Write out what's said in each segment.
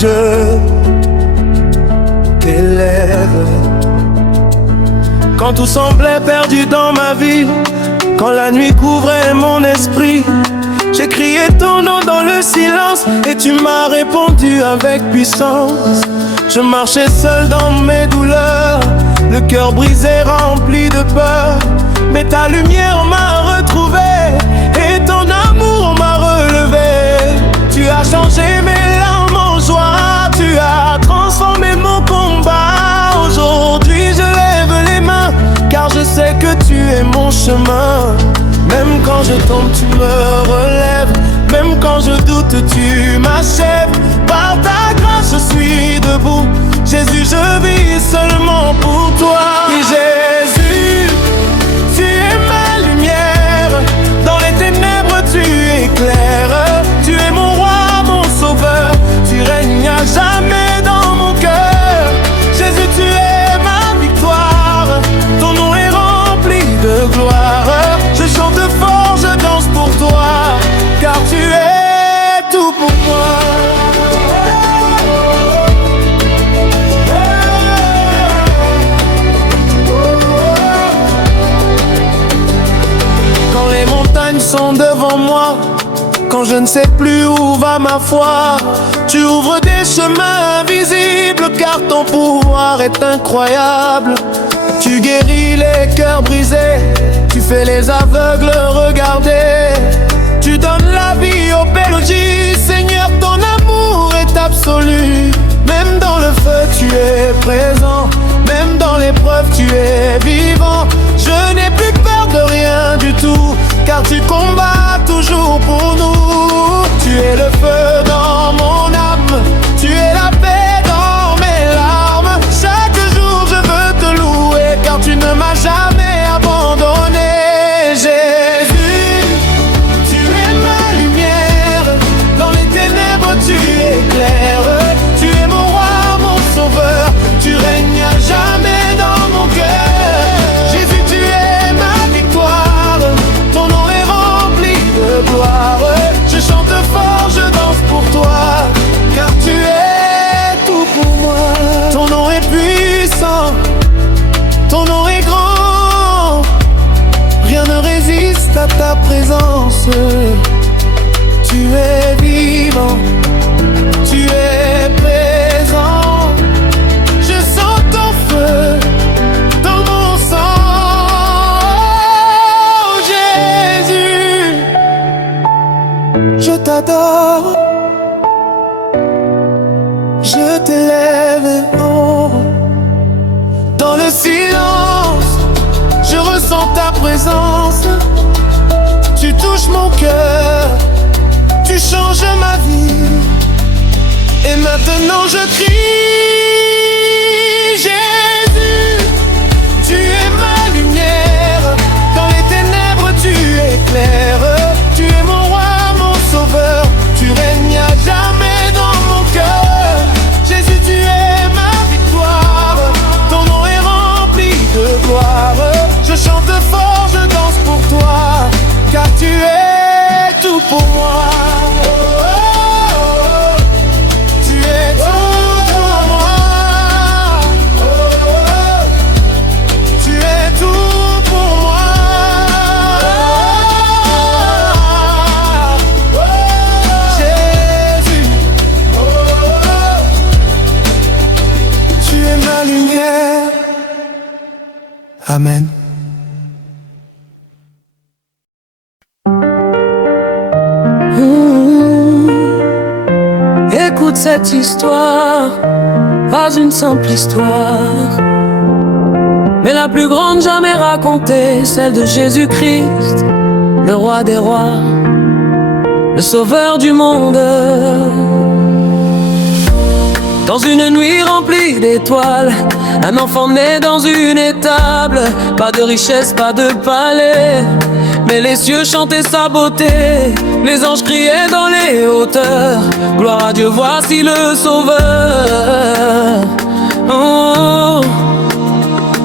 je t'élève. Quand tout semblait perdu dans ma vie, quand la nuit couvrait mon esprit, j'ai crié ton nom dans le silence et tu m'as répondu avec puissance. Je marchais seul dans mes douleurs, le cœur brisé rempli de peur, mais ta lumière m'a retrouvé et ton amour m'a relevé. Tu as changé mes larmes en joie, tu as transformé mon combat. Aujourd'hui je lève les mains, car je sais que tu es mon chemin. Même quand je tombe, tu me relèves. Même quand je doute, tu m'achèves. Par ta grâce, je suis debout. Jésus, je vis seulement pour toi. Oui, Jésus, tu es ma lumière. Dans les ténèbres, tu éclaires. Tu es mon roi, mon sauveur. Tu règnes à jamais dans mon cœur. Jésus, tu es ma victoire. Ton nom est rempli de gloire. Je chante fort, je danse pour toi, car tu es tout pour moi. Quand les montagnes sont devant moi, quand je ne sais plus où va ma foi, tu ouvres des chemins invisibles, car ton pouvoir est incroyable. Tu guéris les cœurs brisés, tu fais les aveugles regarder. Tu donnes la vie au pélogis, Seigneur, ton amour est absolu. Même dans le feu, tu es présent. Même dans l'épreuve, tu es vivant. Je n'ai plus peur de rien du tout, car tu combats toujours pour nous. Tu es le feu dans mon âme, tu es la paix dans mes larmes. Chaque jour, je veux te louer, car tu ne m'as jamais abandonné. Jésus, tu es ma lumière. Dans les ténèbres, tu éclaires. Tu es mon roi, mon sauveur. Tu règnes à jamais dans mon cœur. Jésus, tu es ma victoire. Ton nom est rempli de gloire. Je chante fort, je danse pour toi, car tu es tout pour moi. Ton nom est puissant, ton nom est grand. Rien ne résiste à ta présence. Tu es vivant, tu es présent. Je sens ton feu dans mon sang. Oh, Jésus, je t'adore, je t'élève haut. Dans le silence, je ressens ta présence. Tu touches mon cœur, tu changes ma vie. Et maintenant je crie, Jésus, tu es ma lumière. Dans les ténèbres tu éclaires. Tu es mon roi, mon sauveur. Tu règnes à jamais dans mon cœur. Jésus, tu es ma victoire. Ton nom est rempli de gloire. Je chante fort, je danse pour toi, car tu es tout pour moi. Tu es tout pour moi. Tu es tout pour moi. Jésus, tu es ma lumière. Amen. Écoute cette histoire, pas une simple histoire, mais la plus grande jamais racontée, celle de Jésus-Christ, le roi des rois, le sauveur du monde. Dans une nuit remplie d'étoiles, un enfant naît dans une étable. Pas de richesse, pas de palais, mais les cieux chantaient sa beauté. Les anges criaient dans les hauteurs, gloire à Dieu, voici le sauveur. Oh,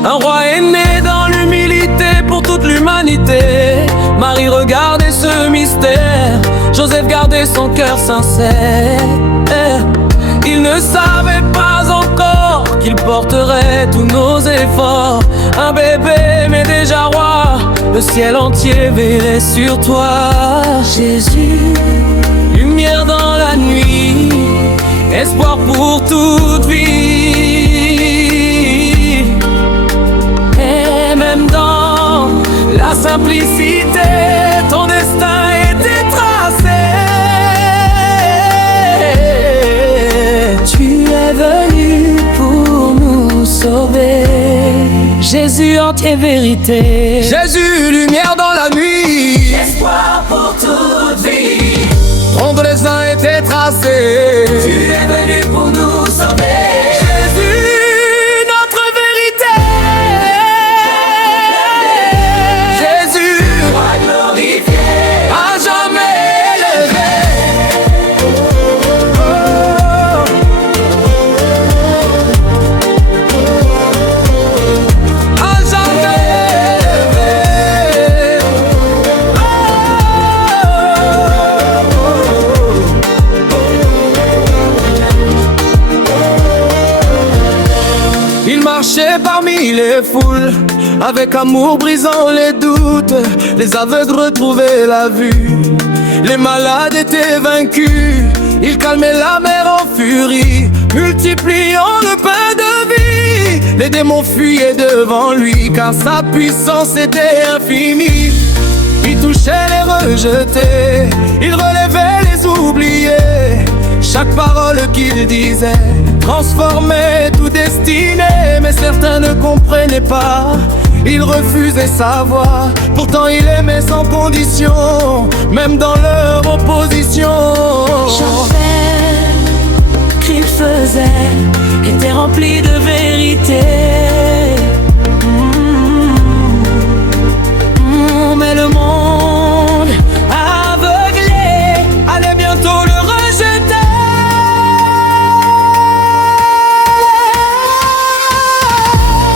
un roi est né dans l'humilité pour toute l'humanité. Marie regardait ce mystère, Joseph gardait son cœur sincère. Ils ne savaient pas encore qu'il porterait tous nos efforts. Un bébé mais déjà roi, le ciel entier veillait sur toi. Jésus, lumière dans la nuit, espoir pour toute vie. Et même dans la simplicité, ton destin était tracé. Tu es venu pour nous sauver. Jésus, entière vérité. Jésus, lumière dans la nuit, espoir pour toute vie. ton destin était tracé. Tu es venu pour nous sauver. Jésus, notre vérité. Jésus, Toi glorifié, à jamais élevé. À jamais élevé. Il marchait parmi les foules, avec amour brisant les doutes. Les aveugles retrouvaient la vue, les malades étaient vaincus. Il calmait la mer en furie, multipliant le pain de vie. Les démons fuyaient devant lui, car sa puissance était infinie. Il touchait les rejetés, il relevait les oubliés. Chaque parole qu'il disait transformait tout destiné. Mais certains ne comprenaient pas, ils refusaient sa voix. Pourtant il aimait sans condition, même dans leur opposition. chaque qu'il faisait était rempli de vérité. Mais le monde aveuglé allait bientôt le rejeter.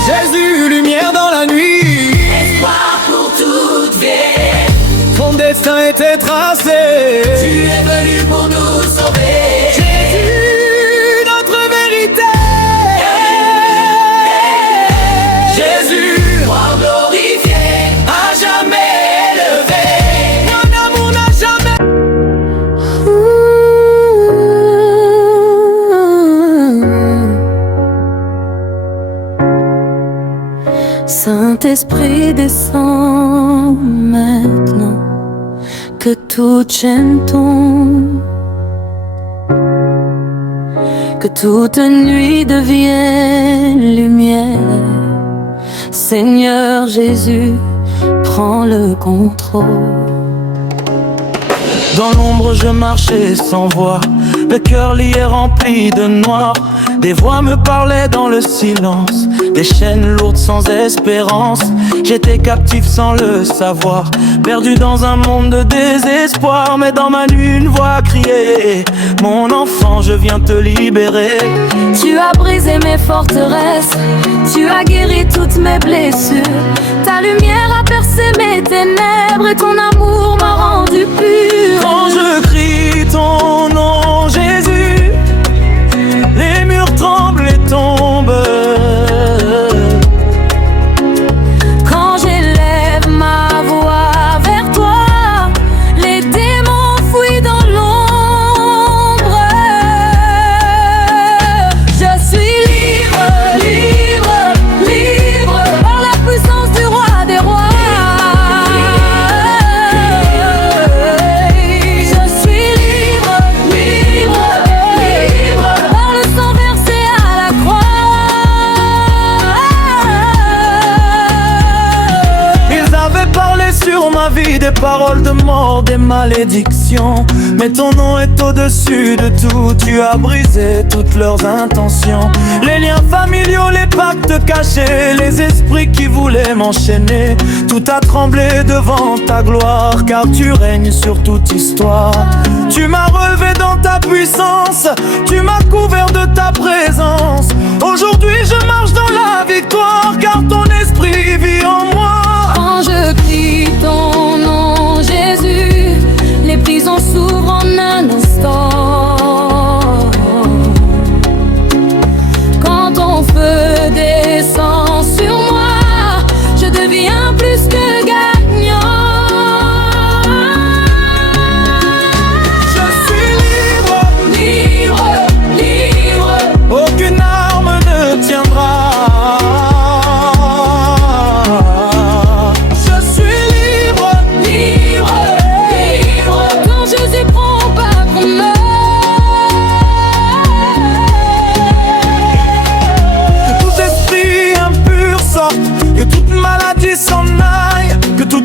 Jésus, lumière dans la nuit, Espoir pour toute vie. ton destin était tracé. Tu es venu pour nous sauver. Jésus, notre vérité. Jésus, Toi glorifié, à jamais élevé. mon amour n'a jamais. Saint-Esprit descend maintenant, que toute chaîne tombe, que toute nuit devienne lumière. Seigneur Jésus, prends le contrôle. Dans l'ombre je marchais sans voix, le cœur lié rempli de noir. Des voix me parlaient dans le silence, des chaînes lourdes sans espérance. J'étais captif sans le savoir, perdu dans un monde de désespoir. Mais dans ma nuit une voix criait: mon enfant, je viens te libérer. Tu as brisé mes forteresses, tu as guéri toutes mes blessures. Ta lumière a percé mes ténèbres et ton amour m'a rendu pur. Quand je crie ton nom, Jésus, les murs tremblent et tombent. Quand j'élève ma voix vers toi, les démons fuient dans l'ombre. Je suis libre, libre, libre, par la puissance du roi des rois. Je suis libre, libre, libre, par le sang versé à la croix. Ils avaient parlé sur ma vie des paroles de mort, des malédictions. Mais ton nom est au-dessus de tout, tu as brisé toutes leurs intentions. Les liens familiaux, les pactes cachés, les esprits qui voulaient m'enchaîner. Tout a tremblé devant ta gloire, car tu règnes sur toute histoire. Tu m'as relevé dans ta puissance, tu m'as couvert de ta présence. Aujourd'hui je marche dans la victoire, car ton esprit vit en moi. Quand je crie ton nom, Jésus, les prisons s'ouvrent en un instant.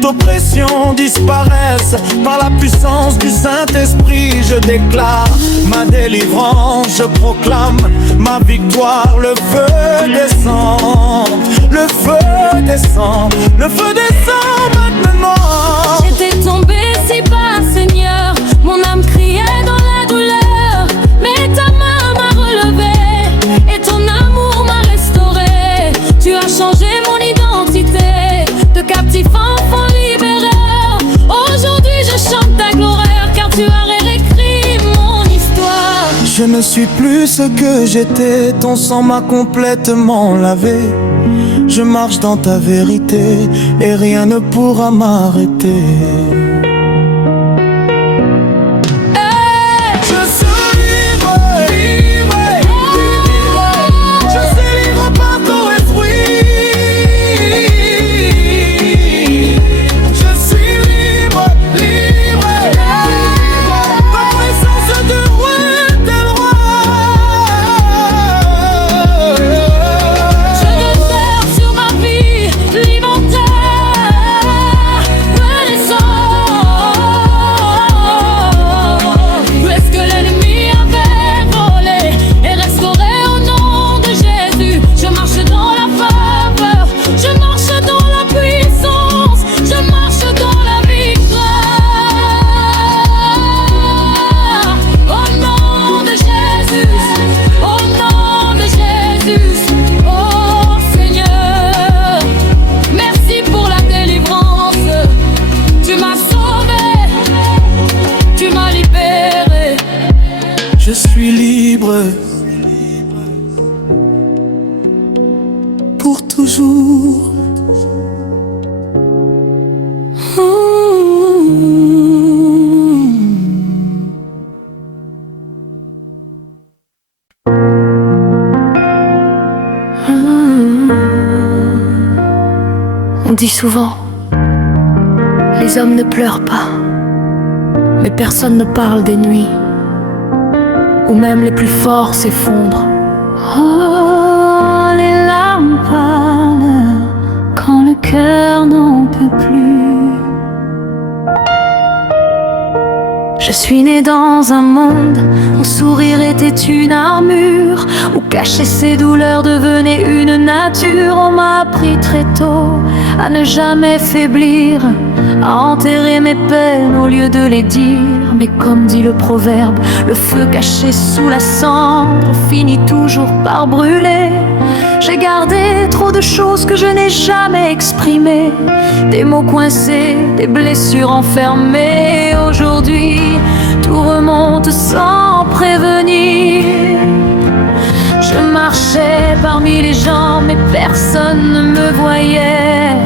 toute oppression disparaisse. Par la puissance du Saint-Esprit, je déclare ma délivrance, je proclame ma victoire. Le feu descend, le feu descend, le feu descend maintenant. J'étais tombée si bas, Seigneur, mon âme criait dans la douleur, mais ta main m'a relevée et ton amour m'a restauré. Tu as changé mon identité, de captif enfant libéreur. Aujourd'hui je chante ta gloire, car tu as réécrit mon histoire. Je ne suis plus ce que j'étais, ton sang m'a complètement lavé. Je marche dans ta vérité et rien ne pourra m'arrêter. Je suis libre pour toujours. On dit souvent, les hommes ne pleurent pas, mais personne ne parle des nuits où même les plus forts s'effondrent. Oh, les larmes parlent quand le cœur n'en peut plus. Je suis née dans un monde où sourire était une armure, où cacher ses douleurs devenait une nature. On m'a appris très tôt à ne jamais faiblir, à enterrer mes peines au lieu de les dire. Mais comme dit le proverbe, le feu caché sous la cendre finit toujours par brûler. J'ai gardé trop de choses que je n'ai jamais exprimées, des mots coincés, des blessures enfermées. Aujourd'hui, tout remonte sans prévenir. Je marchais parmi les gens, mais personne ne me voyait.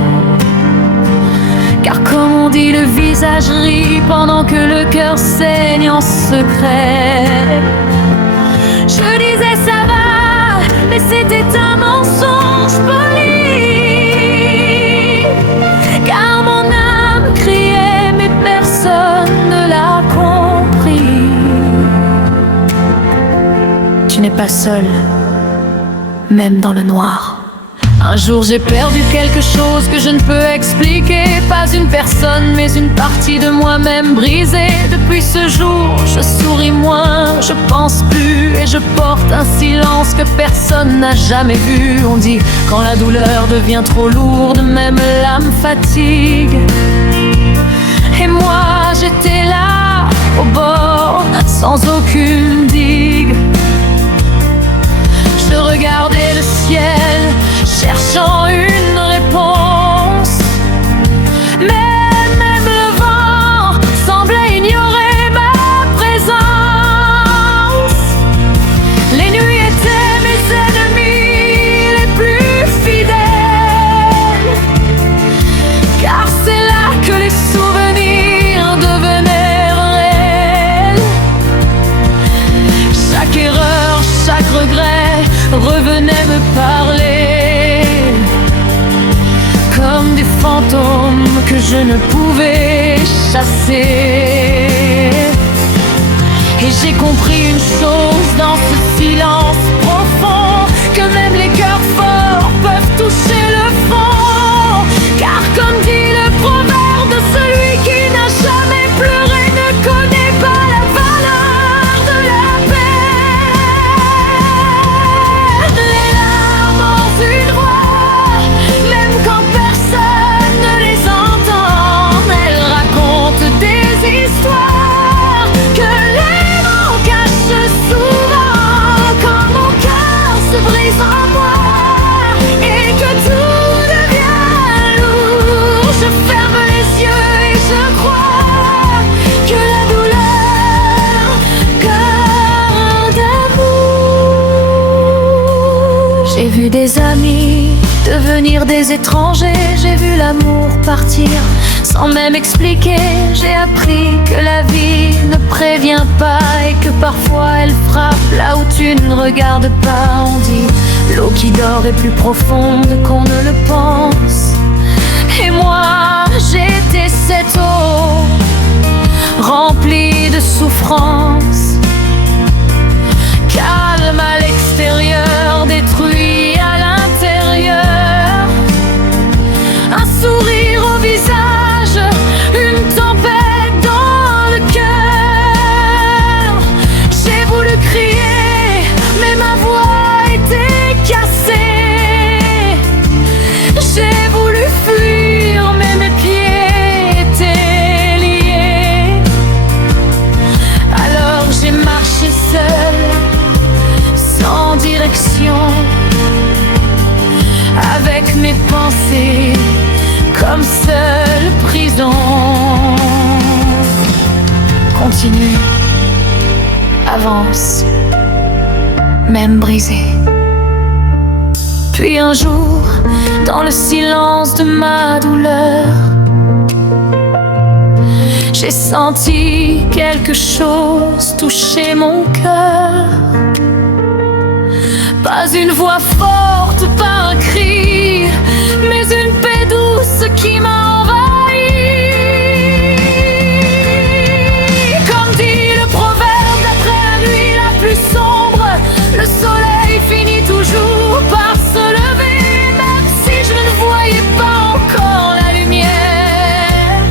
Car comme on dit, le visage rit pendant que le cœur saigne en secret. Je disais ça va, mais c'était un mensonge poli. Car mon âme criait, mais personne ne l'a compris. Tu n'es pas seul, même dans le noir. Un jour j'ai perdu quelque chose que je ne peux expliquer. Pas une personne mais une partie de moi-même brisée. Depuis ce jour je souris moins, je pense plus, et je porte un silence que personne n'a jamais vu. On dit quand la douleur devient trop lourde, même l'âme fatigue. Et moi j'étais là, au bord, sans aucune digue. Je regardais le ciel, cherchant une réponse. Mais même le vent semblait ignorer ma présence. Les nuits étaient mes ennemis les plus fidèles, car c'est là que les souvenirs devenaient réels. Chaque erreur, chaque regret revenait me parler, comme des fantômes que je ne pouvais chasser. Et j'ai compris une chose dans ce silence profond, que même les cœurs forts peuvent toucher le fond. Car comme dit le proverbe, J'ai vu des amis devenir des étrangers, j'ai vu l'amour partir sans même expliquer. J'ai appris que la vie ne prévient pas et que parfois elle frappe là où tu ne regardes pas. On dit l'eau qui dort est plus profonde qu'on ne le pense. Et moi j'étais cette eau remplie de souffrance, calme à l'extérieur, détruit à l'intérieur. Un sourire au visage, une tempête dans le cœur. J'ai voulu crier, mais ma voix était cassée. J'ai voulu fuir, mais mes pieds étaient liés. Alors j'ai marché seule, sans direction, avec mes pensées comme seule prison. Continue, avance, même brisé. Puis un jour, dans le silence de ma douleur, j'ai senti quelque chose toucher mon cœur. Pas une voix forte, pas un cri, mais une paix douce qui m'a envahi. Comme dit le proverbe, après la nuit la plus sombre, le soleil finit toujours par se lever. Même si je ne voyais pas encore la lumière,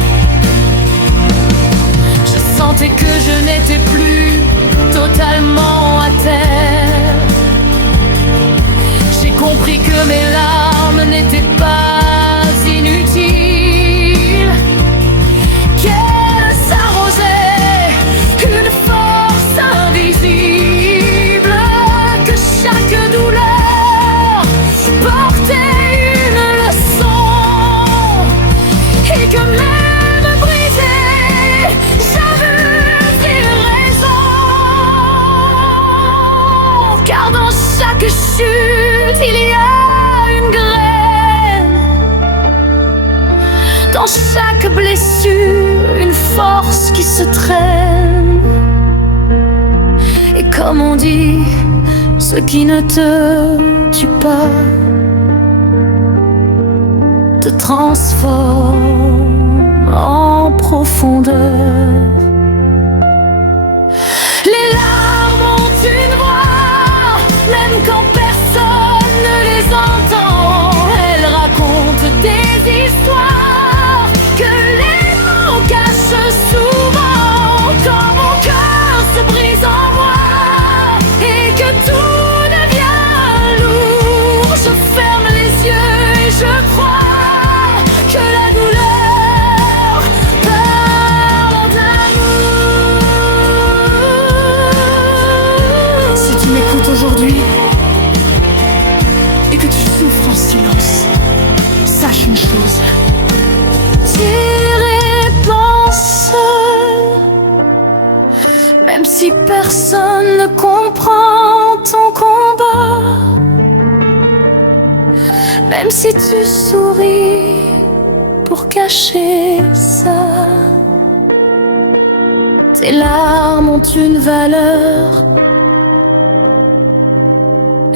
je sentais que je n'étais plus totalement à terre. J'ai compris que mes larmes n'étaient pas inutiles, qu'elles arrosaient une force invisible, que chaque douleur portait une leçon, et que même brisée, j'avais une raison. Car dans chaque chute, il y a une graine. Dans chaque blessure, une force qui se traîne. Et comme on dit, ce qui ne te tue pas te transforme en profondeur. Les larmes ont une voix, même quand personne ne les entend. Elles racontent des histoires que les mots cachent souvent. Quand mon cœur se brise en moi et que tout devient lourd, je ferme les yeux et je crois que la douleur parle d'amour. Si tu m'écoutes aujourd'hui et que tu souffres en silence, sache une chose: tes réponses, même si personne ne comprend ton combat, même si tu souris pour cacher ça, tes larmes ont une valeur.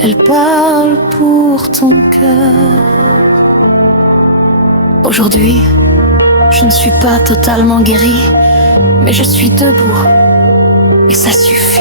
Elles parlent pour ton cœur. Aujourd'hui, je ne suis pas totalement guérie, mais je suis debout, et ça suffit.